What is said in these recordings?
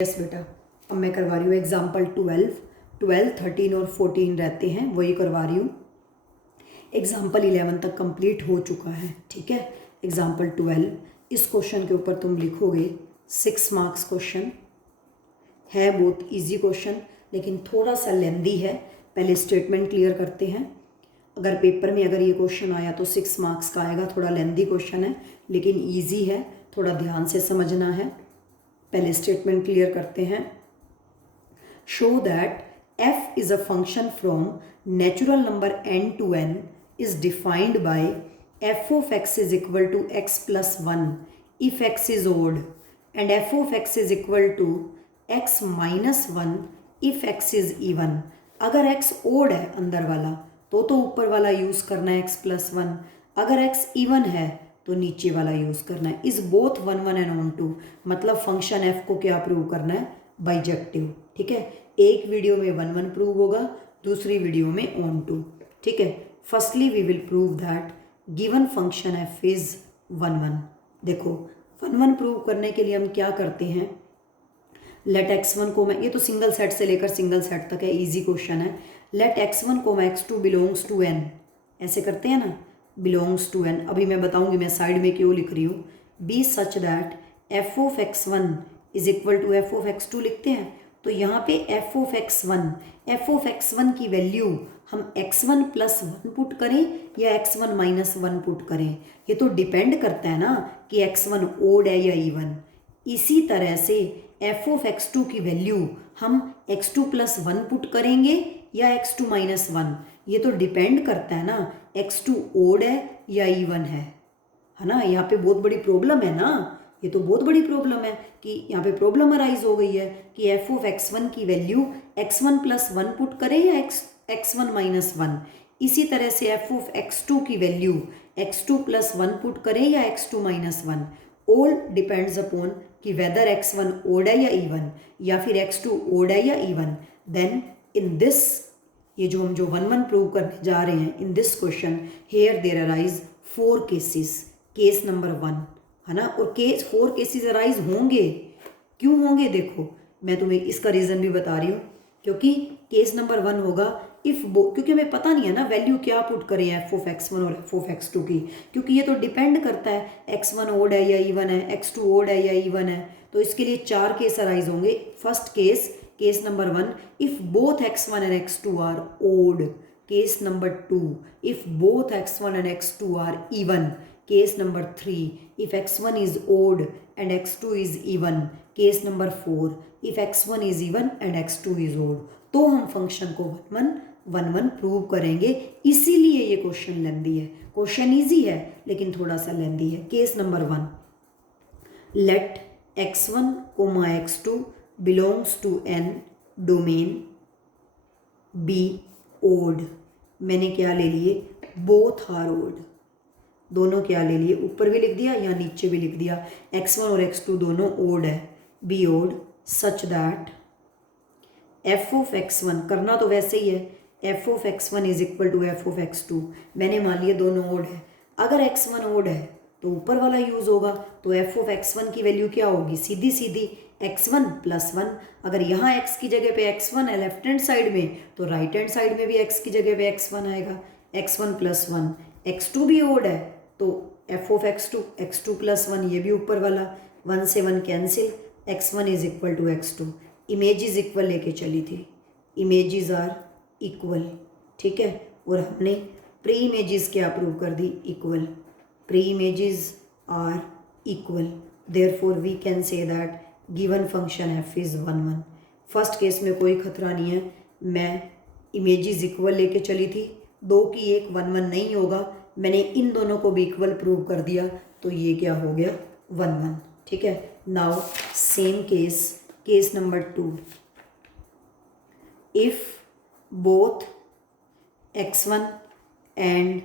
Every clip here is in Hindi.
यस बेटा, अब मैं करवा रही हूँ एग्जाम्पल 12, 13 और 14 रहते हैं, वही करवा रही हूँ। एग्जाम्पल 11 तक कंप्लीट हो चुका है, ठीक है। एग्जाम्पल 12, इस क्वेश्चन के ऊपर तुम लिखोगे 6 मार्क्स क्वेश्चन है। बहुत इजी क्वेश्चन लेकिन थोड़ा सा लेंदी है। पहले स्टेटमेंट क्लियर करते हैं। अगर पेपर में अगर ये क्वेश्चन आया तो 6 मार्क्स का आएगा। थोड़ा लेंदी क्वेश्चन है लेकिन ईजी है, थोड़ा ध्यान से समझना है। पहले स्टेटमेंट क्लियर करते हैं। Show that f is a function from natural number n to n is defined by f of x is equal to x plus 1 if x is odd and f of x is equal to x minus 1 if x is even. अगर x ओड है अंदर वाला तो ऊपर वाला यूज करना है x प्लस 1, अगर x इवन है तो नीचे वाला यूज करना है। Is both 1 1 and onto, मतलब फंक्शन f को क्या प्रूव करना है, बाइजेक्टिव, ठीक है। एक वीडियो में 1 1 प्रूव होगा, दूसरी वीडियो में ऑन टू, ठीक है। Firstly we will prove that given function f is 1 1। देखो 1 1 प्रूव करने के लिए हम क्या करते हैं, लेट x1 को मैं, ये तो सिंगल सेट से लेकर सिंगल सेट तक है, इजी क्वेश्चन है। लेट x1 को मैं x2 बिलोंग्स टू n, ऐसे करते हैं ना, बिलोंग्स टू n। अभी मैं बताऊंगी मैं साइड में क्यों लिख रही हूँ। Be such that f of x1 is equal to f of x2 लिखते हैं। तो यहाँ पे f ऑफ x1 की वैल्यू हम x1 प्लस 1 पुट करें या x1 माइनस 1 पुट करें, ये तो डिपेंड करता है ना कि x1 ओड है या इवन। इसी तरह से f ऑफ x2 की वैल्यू हम x2 प्लस 1 पुट करेंगे या x2 माइनस 1, ये तो डिपेंड करता है ना x2 ओड है या इवन है ना। यहाँ पे बहुत बड़ी प्रॉब्लम है ना, ये तो बहुत बड़ी प्रॉब्लम है कि यहाँ पे प्रॉब्लम अराइज हो गई है कि f ऑफ x1 की वैल्यू x1 प्लस 1 पुट करें या x1 माइनस 1। इसी तरह से f ऑफ x2 की वैल्यू x2 प्लस 1 पुट करें या x2 minus 1। All depends upon कि वेदर x1 ओड है या इवन या फिर x2 ओड है या इवन। देन इन दिस, ये जो हम 1 1 प्रूव करने जा रहे हैं, in this question here there arise 4 cases. Case number 1 है ना, और 4 केसेस अराइज होंगे। क्यों होंगे, देखो मैं तुम्हें इसका रीज़न भी बता रही हूँ। क्योंकि केस नंबर 1 होगा इफ़ क्योंकि हमें पता नहीं है ना वैल्यू क्या पुट करें f ऑफ x1 और f ऑफ x2 की, क्योंकि ये तो डिपेंड करता है x1 ओड है या इवन है, x2 ओड है या इवन है। तो इसके लिए 4 केस अराइज होंगे। First case, case number 1, if both x1 and x2 are odd. Case number 2, if both x1 and x2 are even. Case number 3, if x1 is odd and x2 is even। Case number 4, if x1 is even and x2 is odd। तो हम फंक्शन को 1 1 प्रूव करेंगे। इसीलिए ये क्वेश्चन लेंदी है। क्वेश्चन इजी है लेकिन थोड़ा सा लेंदी है। Case number 1, let x1 x2 belongs to n domain be odd. मैंने क्या ले लिए, बोथ आर ओड। दोनों क्या ले लिए, ऊपर भी लिख दिया या नीचे भी लिख दिया, x1 और x2 दोनों ओड है। Be odd such that f of x1, करना तो वैसे ही है, f of x1 is equal to f of x2। मैंने मान लिया दोनों ओड है। अगर x1 ओड है तो ऊपर वाला यूज होगा, तो f ऑफ x1 की वैल्यू क्या होगी, सीधी सीधी x1 प्लस 1। अगर यहाँ x की जगह पे x1 है लेफ्ट हैंड साइड में, तो राइट हैंड साइड में भी x की जगह पे x1 आएगा। x1 प्लस 1, x2 भी ओड है तो f ऑफ x2 प्लस 1, ये भी ऊपर वाला, 1 से 1 cancel, x1 is equal to x2। Images equal लेके चली थी, इमेजेस आर इक्वल, ठीक है। और हमने प्री इमेजेस क्या प्रूव कर दी, equal. Pre images are equal, therefore we can say that given function f is 1 1। First case में कोई खतरा नहीं है, मैं इमेजेस इक्वल लेके चली थी, 2 की 1 1 1 नहीं होगा, मैंने इन दोनों को भी इक्वल प्रूव कर दिया, तो ये क्या हो गया 1 1, ठीक है। Now same case, case number 2, if both x1 and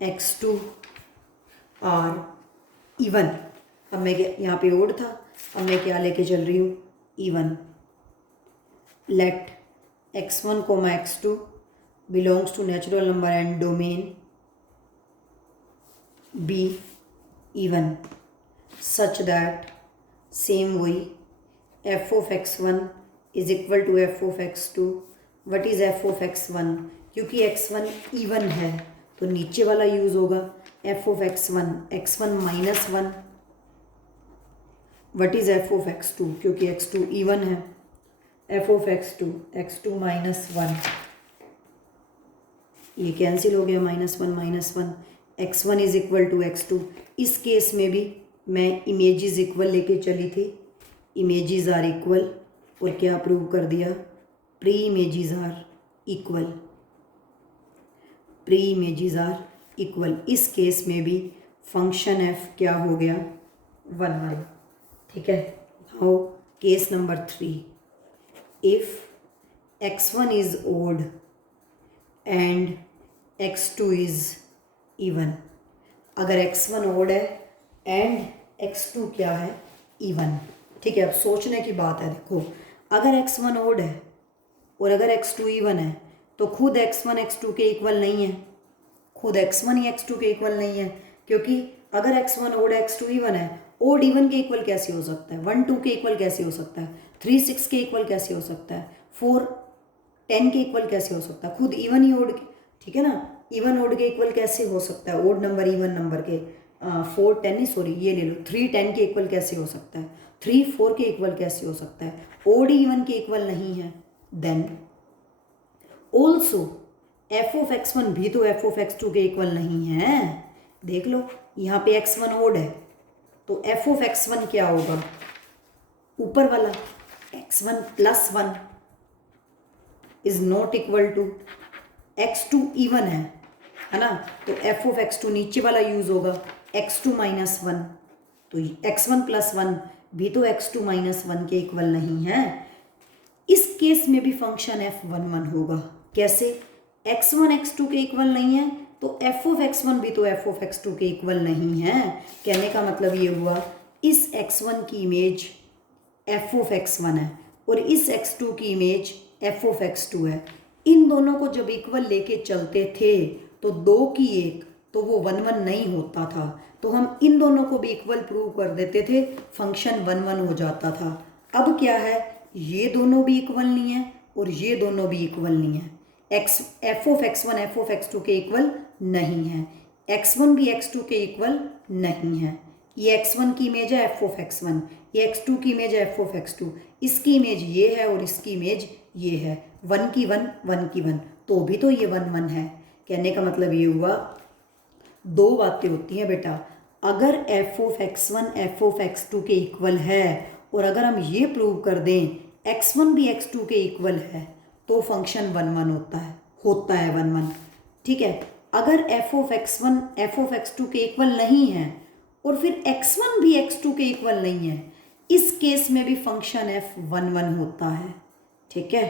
x2 are even. अब मैं क्या, यहाँ पे ओड था, अब मैं क्या लेके चल रही हूँ, even. Let x1 x2 belongs to natural number and domain be even such that, same वही, f of x one is equal to f of x two. What is f of x one? क्योंकि एक्स वन इवन है तो नीचे वाला यूज़ होगा. F of x one minus one. What is f of x two? क्योंकि एक्स टू इवन है. F of x two minus one. ये कैंसिल हो गया, minus one. X one is equal to x two. इस केस में भी मैं इमेजेस इक्वल लेके चली थी. इमेजेस आर इक्वल और क्या प्रूव कर दिया? Pre images are equal. Pre images are equal. इस केस में भी फंक्शन एफ क्या हो गया? 1 1. ठीक है. Now case number 3. If x1 is odd and x2 is even. अगर x1 ओड है एंड x2 क्या है? इवन. ठीक है. अब सोचने की बात है. देखो, अगर x1 ओड है और अगर x2 इवन है तो खुद x1 x2 के इक्वल नहीं है. खुद x1 ही x2 के इक्वल नहीं है, क्योंकि अगर x1 ओड है x2 इवन है, ओड इवन के इक्वल कैसे हो सकता है? 1 2 के इक्वल कैसे हो सकता है? 3 6 के इक्वल कैसे हो सकता है? 4 10 के इक्वल कैसे हो सकता है? खुद इवन ही ओड के. ठीक है ना. इवन ओड के इक्वल कैसे हो सकता है? ओड नंबर इवन नंबर के 4 10 नहीं, सॉरी ये ले लो, 3 10 के इक्वल कैसे हो सकता है? 3 4 के इक्वल कैसे हो सकता है? ओड इवन के इक्वल नहीं है. Then also f of x one भी तो एफ ऑफ एक्स टू के इक्वल नहीं है. देख लो, यहाँ पे x1 ओड है तो एफ ऑफ x1 क्या होगा? ऊपर वाला x1 plus 1 is not equal to x2 even है ना. तो एफ ऑफ x2 नीचे वाला यूज होगा x2 माइनस 1. तो x1 प्लस 1 भी तो x2 माइनस 1 के इक्वल नहीं है. इस केस में भी फंक्शन f 1 1 होगा. कैसे? x1 x2 के इक्वल नहीं है तो एफ ऑफ x1 भी तो एफ ऑफ x2 के इक्वल नहीं है. कहने का मतलब ये हुआ, इस x1 की इमेज एफ ऑफ x1 है और इस x2 की इमेज एफ ऑफ x2 है. इन दोनों को जब इक्वल लेके चलते थे तो 2 की 1 तो वो 1 1 नहीं होता था. तो हम इन दोनों को भी इक्वल प्रूव कर देते थे, फंक्शन 1 1 हो जाता था. अब क्या है? ये दोनों भी इक्वल नहीं है और ये दोनों भी इक्वल नहीं है. F of x1 F of x2 के इक्वल नहीं है. x1 भी x2 के इक्वल नहीं है. ये x1 की इमेज है एफ ऑफ x1, ये x2 की इमेज है एफ ऑफ x2. इसकी इमेज ये है और इसकी इमेज ये है. 1 की 1 1 की 1 तो भी तो ये 1 1 है. कहने का मतलब ये हुआ, दो बातें होती हैं बेटा. अगर F of x1 F of x2 के इक्वल है और अगर हम ये प्रूव कर दें x1 भी x2 के इक्वल है तो फंक्शन 1 1 होता है 1 1. ठीक है. अगर F of x1 F of x2 के इक्वल नहीं है और फिर x1 भी x2 के इक्वल नहीं है, इस केस में भी फंक्शन f 1 1 होता है. ठीक है.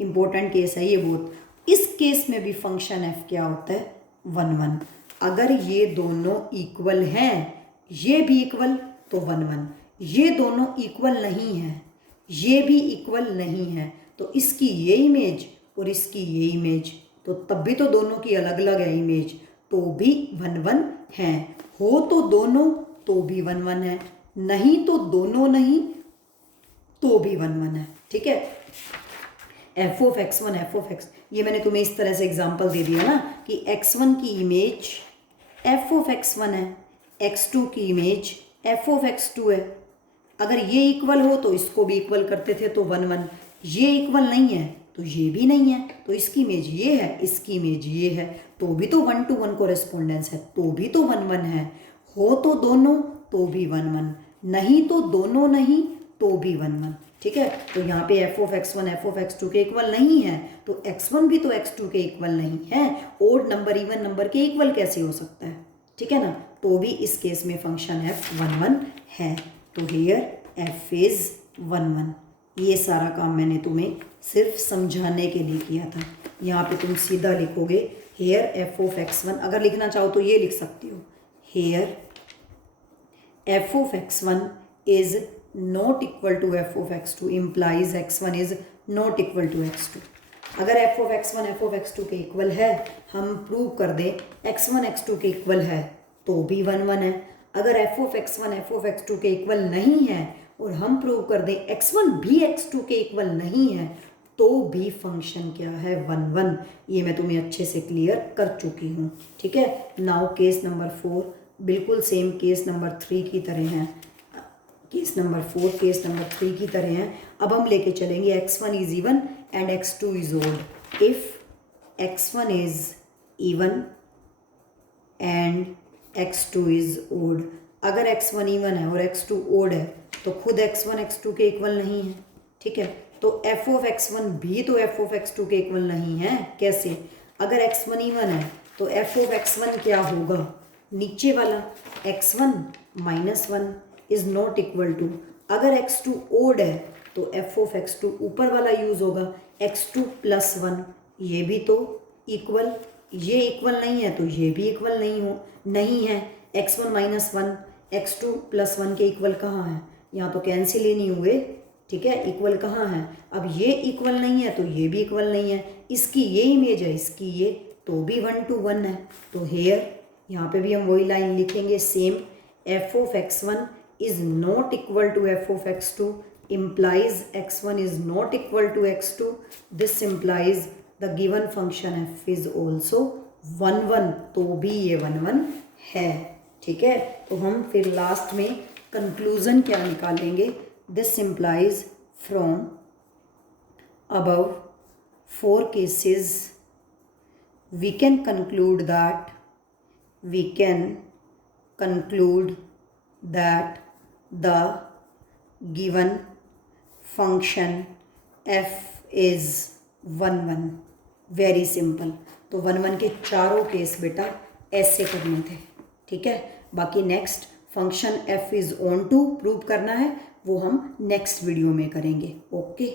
इंपॉर्टेंट केस है ये बहुत. इस केस में भी फंक्शन f क्या होता है? 1 1. अगर ये दोनों इक्वल हैं, ये भी इक्वल तो 1 1. ये दोनों इक्वल नहीं हैं, ये भी इक्वल नहीं है, तो इसकी ये इमेज और इसकी ये इमेज, तो तब भी तो दोनों की अलग अलग है इमेज, तो भी 1 1 है. हो तो दोनों तो भी 1 1 है, नहीं तो दोनों नहीं तो भी 1 1 है. ठीक है. F of x1 F of x, ये मैंने तुम्हें इस तरह से एग्जांपल दे दिया ना कि x1 की इमेज एफ ऑफ x1 है, x2 की इमेज एफ ऑफ x2 है. अगर ये इक्वल हो तो इसको भी इक्वल करते थे तो 1 1. ये इक्वल नहीं है तो ये भी नहीं है, तो इसकी इमेज ये है, इसकी इमेज ये है, तो भी तो 1 to 1 कोरेस्पोंडेंस है, तो भी तो 1 1 है. हो तो दोनों तो भी 1 1, नहीं तो दोनों नहीं तो भी 1 1. ठीक है. तो यहाँ पे F of x1 F of x2 के इक्वल नहीं है तो x1 भी तो x2 के इक्वल नहीं है. ओड नंबर इवन नंबर के इक्वल कैसे हो सकता है? ठीक है ना. तो भी इस केस में फंक्शन f 1 1 है. तो हियर f इज 1 1. ये सारा काम मैंने तुम्हें सिर्फ समझाने के लिए किया था. यहाँ पे तुम सीधा लिखोगे हेयर एफ ऑफ x1. अगर लिखना चाहो तो ये लिख सकती हो, here f of x1 is not equal to f of x2 implies x1 is not equal to x2. अगर F of x1 F of x2 के इक्वल है, हम प्रूव कर दें x1 x2 के इक्वल है तो भी 1 1 है. अगर F of x1 F of x2 के इक्वल नहीं है और हम प्रूव कर दें x1 भी x2 के इक्वल नहीं है तो भी फंक्शन क्या है 1 1। ये मैं तुम्हें अच्छे से क्लियर कर चुकी हूँ, ठीक है। नाउ केस नंबर 4 बिल्कुल सेम केस नंबर 3 की तरह है। केस नंबर 4 केस नंबर 3 की तरह है। अब हम लेके चलेंगे x1 is even and x2 is odd. If x1 is even and x2 is odd, अगर x1 इवन है और x2 ओड है तो खुद x1 x2 के इक्वल नहीं है, ठीक है। तो f ऑफ x1 भी तो f ऑफ x2 के इक्वल नहीं है। कैसे? अगर x1 इवन है तो f ऑफ x1 क्या होगा? नीचे वाला x1 minus 1 is not equal to, अगर x2 ओड है तो f ऑफ x2 ऊपर वाला यूज होगा x2 प्लस 1, ये भी तो इक्वल, ये इक्वल नहीं है तो ये भी इक्वल नहीं है। x1 माइनस 1 x2 प्लस 1 के इक्वल कहाँ है? यहाँ तो कैंसिल ही नहीं हुए, ठीक है। इक्वल कहाँ है? अब ये इक्वल नहीं है तो ये भी इक्वल नहीं है। इसकी ये इमेज है, इसकी ये, तो भी 1 to 1 है। तो हेयर यहाँ पे भी हम वही लाइन लिखेंगे same, f of x1 is not equal to f of x2 implies x1 is not equal to x2. This implies the given function f is also 1 1, तो भी ये 1 1 है, ठीक है। तो हम फिर लास्ट में कंक्लूजन क्या निकालेंगे? This implies from above 4 cases we can conclude that the given function f is 1 1। Very simple. तो 1 1 के चारों केस बेटा ऐसे करने थे, ठीक है। बाकी next function f is onto prove करना है, वो हम नेक्स्ट वीडियो में करेंगे। ओके।